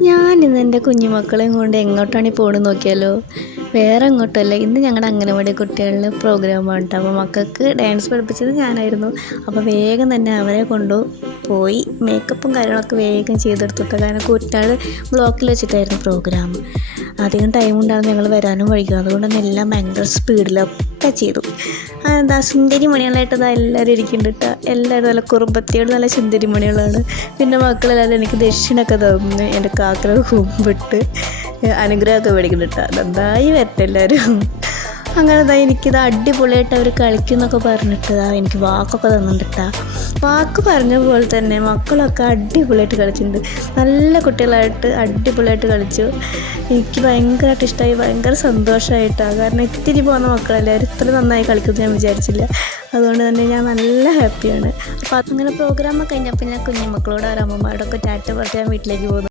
ഞാനിന്ന് എൻ്റെ കുഞ്ഞുമക്കളെയും കൊണ്ട് എങ്ങോട്ടാണ് പോകണമെന്ന് നോക്കിയാലോ. വേറെ എങ്ങോട്ടല്ല, ഇന്ന് ഞങ്ങളുടെ അംഗനവാടി കുട്ടികളുടെ പ്രോഗ്രാമാണ് കേട്ടോ. അപ്പോൾ മക്കൾക്ക് ഡാൻസ് പഠിപ്പിച്ചത് ഞാനായിരുന്നു. അപ്പോൾ വേഗം തന്നെ അവരെ കൊണ്ടുപോയി മേക്കപ്പും കാര്യങ്ങളൊക്കെ വേഗം ചെയ്തെടുത്തിട്ട്, കാരണം കുട്ടികൾ ബ്ലോക്കിൽ വെച്ചിട്ടായിരുന്നു പ്രോഗ്രാം. അധികം ടൈം ഉണ്ടാകും, ഞങ്ങൾ വരാനും വൈകും. അതുകൊണ്ട് തന്നെ എല്ലാം ഭയങ്കര സ്പീഡിലൊക്കെ ചെയ്തു. എന്താ സുന്ദരി മണികളായിട്ടതാ എല്ലാവരും ഇരിക്കുന്നുണ്ട് കേട്ടോ. എല്ലാവരും നല്ല കുറുമ്പത്തിയോട് നല്ല സുന്ദരി മണികളാണ്. പിന്നെ മക്കളെല്ലാവരും എനിക്ക് ദക്ഷിണൊക്കെ തന്നു, എൻ്റെ കാക്കറ കുമ്പിട്ട് അനുഗ്രഹമൊക്കെ മേടിക്കുന്നുണ്ട് കേട്ടോ. നന്നായി വരട്ടെ എല്ലാവരും. അങ്ങനെ എനിക്കിത് അടിപൊളിയായിട്ട് അവർ കളിക്കുന്നൊക്കെ പറഞ്ഞിട്ടതാ എനിക്ക് വാക്കൊക്കെ തന്നിട്ടാ. വാക്ക് പറഞ്ഞ പോലെ തന്നെ മക്കളൊക്കെ അടിപൊളിയായിട്ട് കളിച്ചിട്ടുണ്ട്. നല്ല കുട്ടികളായിട്ട് അടിപൊളിയായിട്ട് കളിച്ചു. എനിക്ക് ഭയങ്കരമായിട്ട് ഇഷ്ടമായി, ഭയങ്കര സന്തോഷമായിട്ടാണ്. കാരണം ഇത്തിരി പോകുന്ന മക്കളെല്ലാവരും ഇത്ര നന്നായി കളിക്കുമെന്ന് ഞാൻ വിചാരിച്ചില്ല. അതുകൊണ്ട് തന്നെ ഞാൻ നല്ല ഹാപ്പിയാണ്. അപ്പോൾ അങ്ങനെ പ്രോഗ്രാമൊക്കെ കഴിഞ്ഞപ്പോൾ ഞാൻ കുഞ്ഞുമക്കളോട് അവരമ്മമാരോടൊക്കെ ടാറ്റ പറഞ്ഞ് ഞാൻ വീട്ടിലേക്ക് പോകുന്നു.